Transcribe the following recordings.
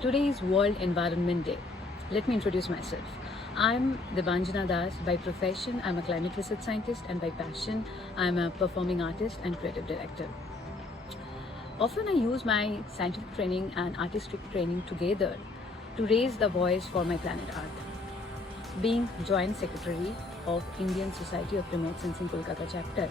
Today is World Environment Day. Let me introduce myself. I'm Debanjana Das. By profession, I'm a climate research scientist, and by passion, I'm a performing artist and creative director. Often, I use my scientific training and artistic training together to raise the voice for my planet Earth. Being Joint Secretary of Indian Society of Remote Sensing Kolkata chapter,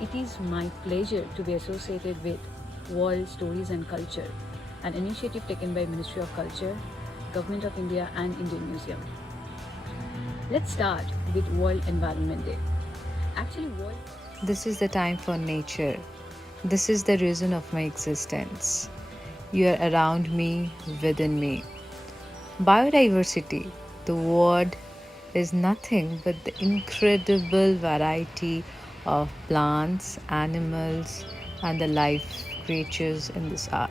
it is my pleasure to be associated with World Stories and Culture, an initiative taken by Ministry of Culture, Government of India and Indian Museum. Let's start with World Environment Day. This is the time for nature. This is the reason of my existence. You are around me, within me. Biodiversity, the word is nothing but the incredible variety of plants, animals, and the life creatures in this earth.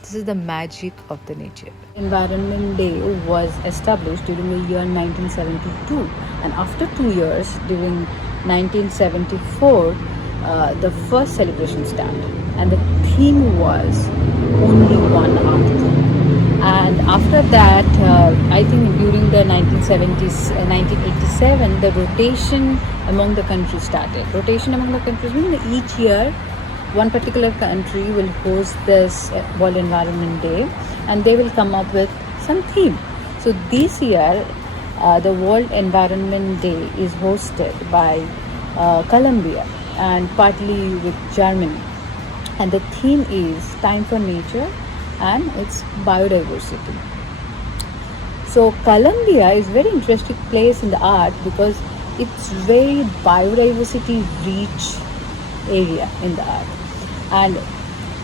This is the magic of the nature. Environment Day was established during the year 1972, and after 2 years, during 1974, the first celebration started, and the theme was Only One Earth. And after that, I think during the 1970s, 1987, the rotation among the countries started. Rotation among the countries means each year one particular country will host this World Environment Day, and they will come up with some theme. So this year, the World Environment Day is hosted by Colombia and partly with Germany, and the theme is Time for Nature and its biodiversity. So Colombia is very interesting place in the art because it's very biodiversity rich area in the earth, and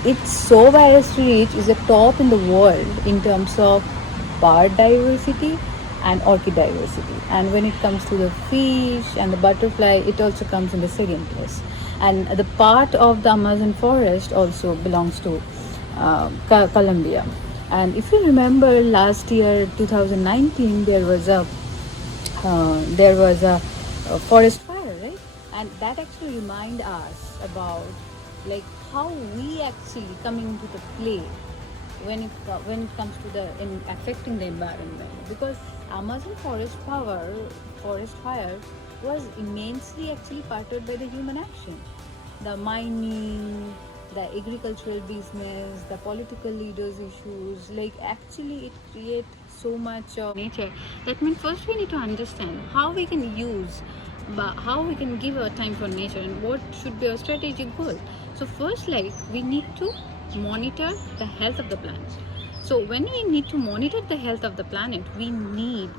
it's so biodiversity rich, is the top in the world in terms of bird diversity and orchid diversity. And when it comes to the fish and the butterfly, it also comes in the second place. And the part of the Amazon forest also belongs to Colombia. And if you remember last year 2019, there was a forest fire, right? And that actually remind us about like how we actually coming into the play when it comes to the in affecting the environment, because Amazon forest fire was immensely actually parted by the human action, the mining, the agricultural business, the political leaders issues. Like actually it creates so much of nature. That means first we need to understand how we can use, but how we can give our time for nature and what should be our strategic goal. So first, like, we need to monitor the health of the planet. So when we need to monitor the health of the planet, we need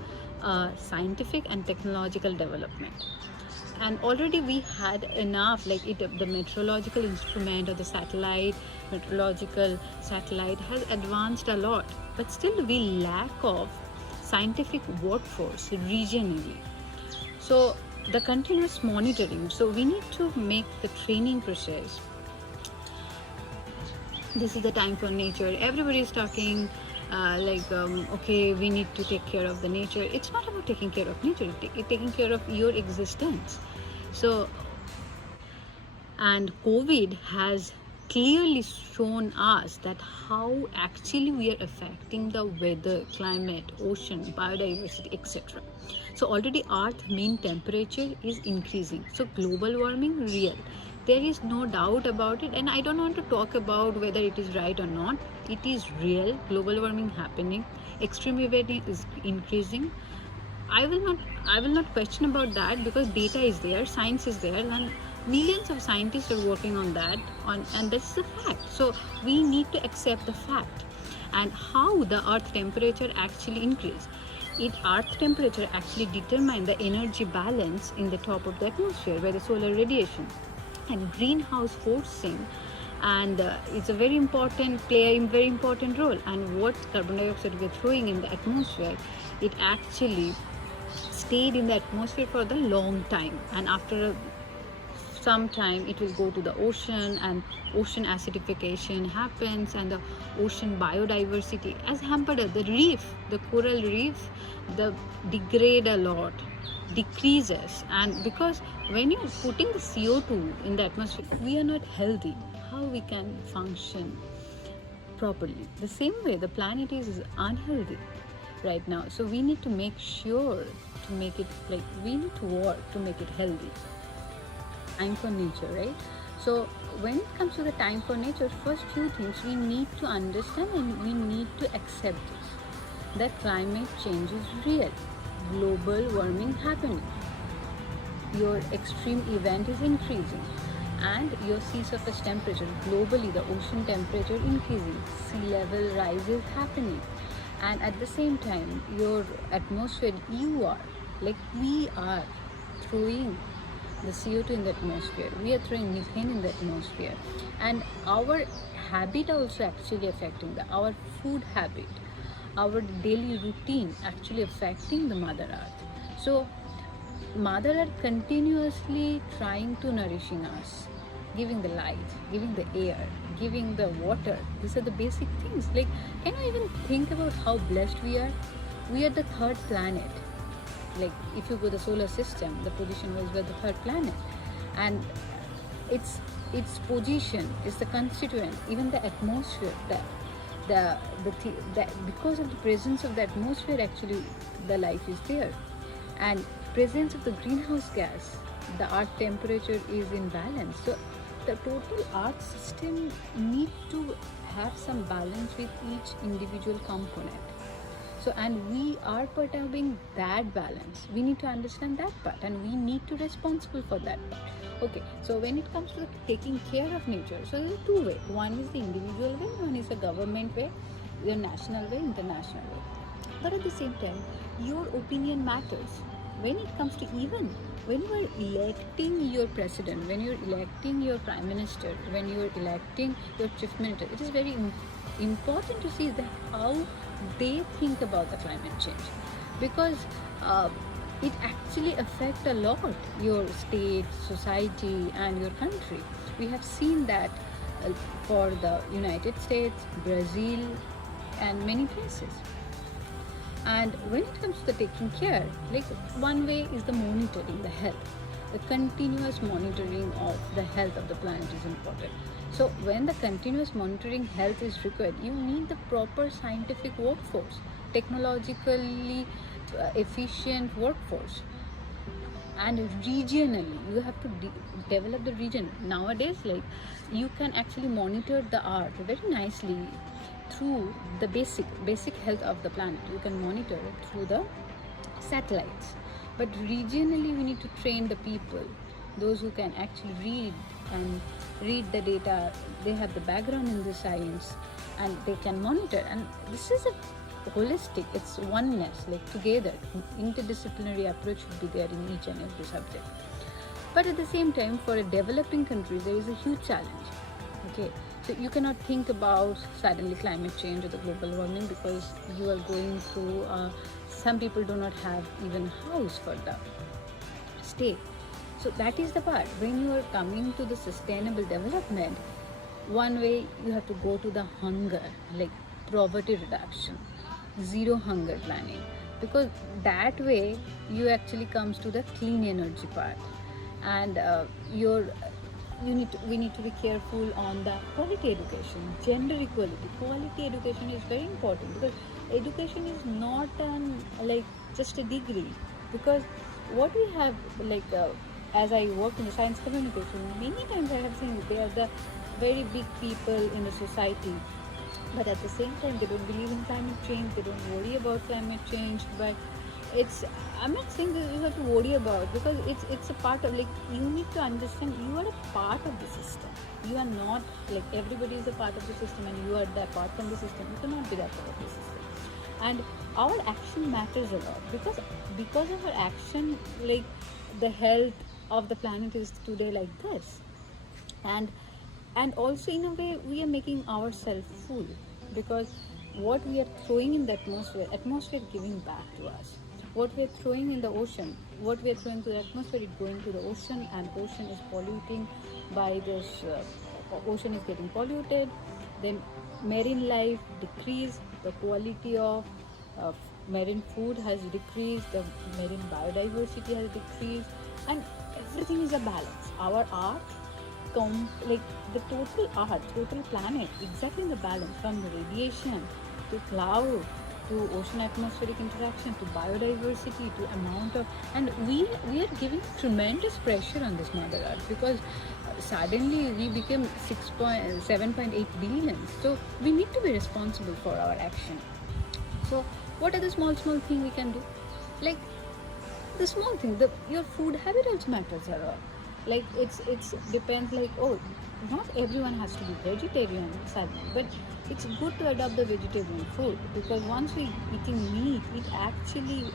scientific and technological development. And already we had enough, like the meteorological instrument or the meteorological satellite has advanced a lot, but still we lack of scientific workforce regionally. So the continuous monitoring, so we need to make the training process. This is the time for nature. Everybody is talking okay, we need to take care of the nature. It's not about taking care of nature, it's taking care of your existence. So, and COVID has clearly shown us that how actually we are affecting the weather, climate, ocean, biodiversity, etc. So already Earth mean temperature is increasing. So global warming real. There is no doubt about it, and I don't want to talk about whether it is right or not. It is real. Global warming happening. Extreme humidity is increasing. I will not question about that, because data is there, science is there, and millions of scientists are working on that, and that's the fact. So we need to accept the fact. And how the earth temperature actually increase. Earth temperature actually determine the energy balance in the top of the atmosphere by the solar radiation and greenhouse forcing, and it's a very important role. And what carbon dioxide we're throwing in the atmosphere, it actually stayed in the atmosphere for the long time, and after some time it will go to the ocean, and ocean acidification happens, and the ocean biodiversity as hampered. The coral reef, the degrade a lot, decreases. And because when you're putting the CO2 in the atmosphere, we are not healthy. How we can function properly. The same way the planet is unhealthy right now, so we need to make sure to make it, like, we need to work to make it healthy. Time for nature, right? So when it comes to the time for nature, first few things we need to understand and we need to accept this, that climate change is real, global warming happening, your extreme event is increasing, and your sea surface temperature globally, the ocean temperature increasing, sea level rise is happening, and at the same time your atmosphere, you are, like, we are throwing the CO2 in the atmosphere, we are throwing methane in the atmosphere, and our habit also actually affecting our food habit, our daily routine actually affecting the mother earth. So mother earth continuously trying to nourishing us, giving the light, giving the air, giving the water. These are the basic things. Like, can you even think about how blessed we are? We are the third planet. Like, if you go the solar system, the position was, we're the third planet, and its position is the constituent, even the atmosphere, the because of the presence of the atmosphere, actually the life is there, and presence of the greenhouse gas, the earth temperature is in balance. So the total earth system need to have some balance with each individual component. So, and we are perturbing that balance. We need to understand that part, and we need to responsible for that part. Okay, so when it comes to taking care of nature, so there's two way. One is the individual way, one is a government way, the national way, international way. But at the same time, your opinion matters. When it comes to, even when you are electing your president, when you're electing your prime minister, when you're electing your chief minister, it is very important to see that how they think about the climate change, because it actually affects a lot your state, society, and your country. We have seen that for the United States, Brazil, and many places. And when it comes to the taking care, like, one way is the monitoring the health. The continuous monitoring of the health of the planet is important. So when the continuous monitoring health is required, you need the proper scientific workforce, technologically efficient workforce, and regionally you have to develop the region. Nowadays, like, you can actually monitor the earth very nicely through the basic health of the planet. You can monitor it through the satellites, but regionally we need to train the people, those who can actually read the data, they have the background in the science, and they can monitor. And this is a holistic, it's oneness, like, together interdisciplinary approach should be there in each and every subject. But at the same time, for a developing country, there is a huge challenge. Okay, so you cannot think about suddenly climate change or the global warming, because you are going through some people do not have even house for the stay. So that is the part. When you are coming to the sustainable development, one way you have to go to the hunger, like poverty reduction, zero hunger planning, because that way you actually comes to the clean energy part, and we need to be careful on the quality education, gender equality. Quality education is very important, because education is not like just a degree. Because what we have, like, as I work in the science communication, many times I have seen they are the very big people in the society, but at the same time they don't believe in climate change, they don't worry about climate change. But I'm not saying that you have to worry about, because it's a part of, like, you need to understand you are a part of the system. You are not, like, everybody is a part of the system and you are the part from the system. You cannot be that part of the system. And our action matters a lot, because of our action, like, the health of the planet is today like this. And also, in a way, we are making ourselves full, because what we are throwing in the atmosphere giving back to us. What we are throwing in the ocean, what we are throwing to the atmosphere, is going to the ocean, and ocean is polluting by this. Ocean is getting polluted, then marine life decreased, the quality of marine food has decreased, the marine biodiversity has decreased, and everything is a balance. Our art like the total Earth, total planet, exactly in the balance, from the radiation to cloud to ocean atmospheric interaction to biodiversity to amount of, and we are giving tremendous pressure on this mother earth, because suddenly we became 7.8 billion. So we need to be responsible for our action. So what are the small thing we can do? Like the small thing, your food habit also matters a lot. Like it's depends, like, oh, not everyone has to be vegetarian suddenly, but it's good to adopt the vegetarian food, because once we eating meat, it actually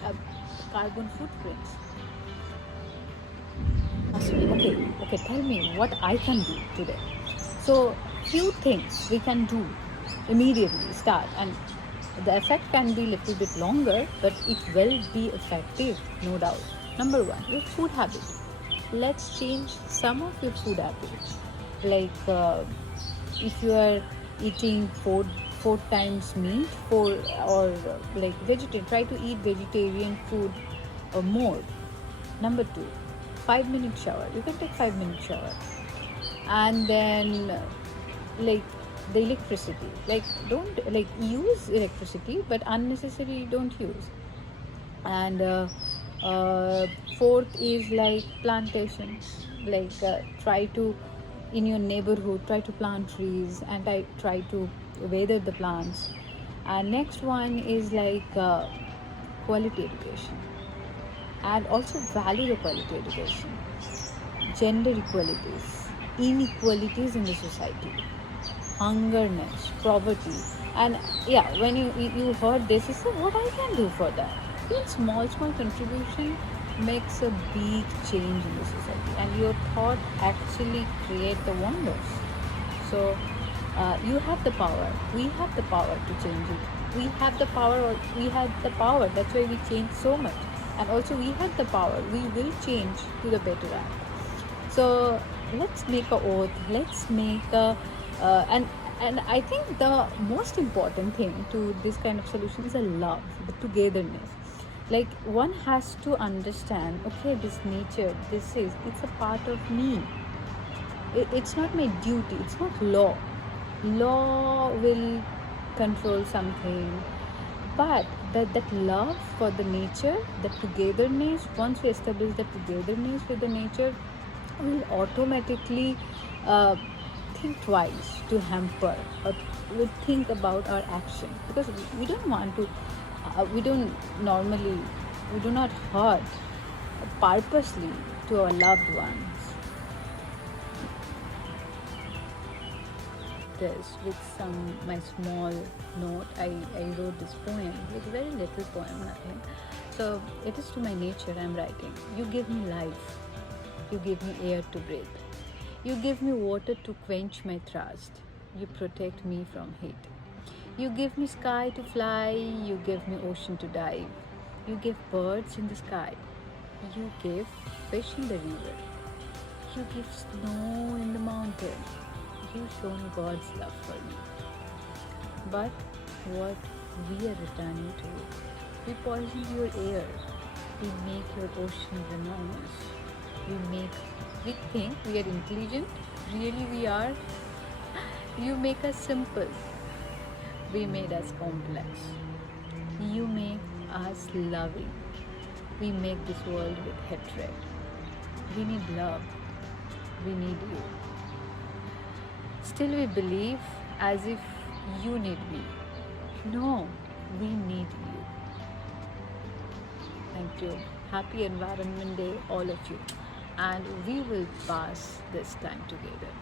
carbon footprints. Ask me, okay, tell me what I can do today. So few things we can do immediately start, and the effect can be little bit longer, but it will be effective, no doubt. Number one, your food habit. Let's change some of your food habits. Like if you are eating four times meat, or like vegetarian, try to eat vegetarian food or more. Number two, 5 minute shower. You can take 5 minute shower, and then like the electricity. Like don't like use electricity, but unnecessary don't use. And fourth is like plantation. Like try to, in your neighborhood, try to plant trees, and I try to weather the plants. And next one is like quality education, and also value the quality education. Gender equalities, inequalities in the society, hungerness, poverty, and yeah, when you heard this, you say, what I can do for that? Even small contribution makes a big change in the society, and your thought actually create the wonders. So you have the power. We have the power to change it. We have the power, or we had the power. That's why we change so much. And also, we have the power. We will change to the better act. So let's make a oath. Let's make a and I think the most important thing to this kind of solution is a love, the togetherness. Like one has to understand, okay, this nature, it's a part of me. It's not my duty. It's not law. Law will control something, but that love for the nature, the togetherness, once we establish the togetherness with the nature, we'll automatically think twice to hamper, or we'll think about our action, because we don't want to we don't normally, we do not hurt purposely to our loved ones. This with my small note, I wrote this poem, like very little poem, nothing. So it is to my nature I'm writing. You give me life, you give me air to breathe, you give me water to quench my thirst, you protect me from heat, you give me sky to fly, you give me ocean to dive, you give birds in the sky, you give fish in the river, you give snow in the mountain. You've shown God's love for me. But what we are returning to, we poison your air, we make your ocean enormous, we think we are intelligent, really we are. You make us simple, we made us complex. You make us loving, we make this world with hatred. We need love, we need you. Still we believe as if you need me. No, we need you. Thank you. Happy Environment Day, all of you. And we will pass this time together.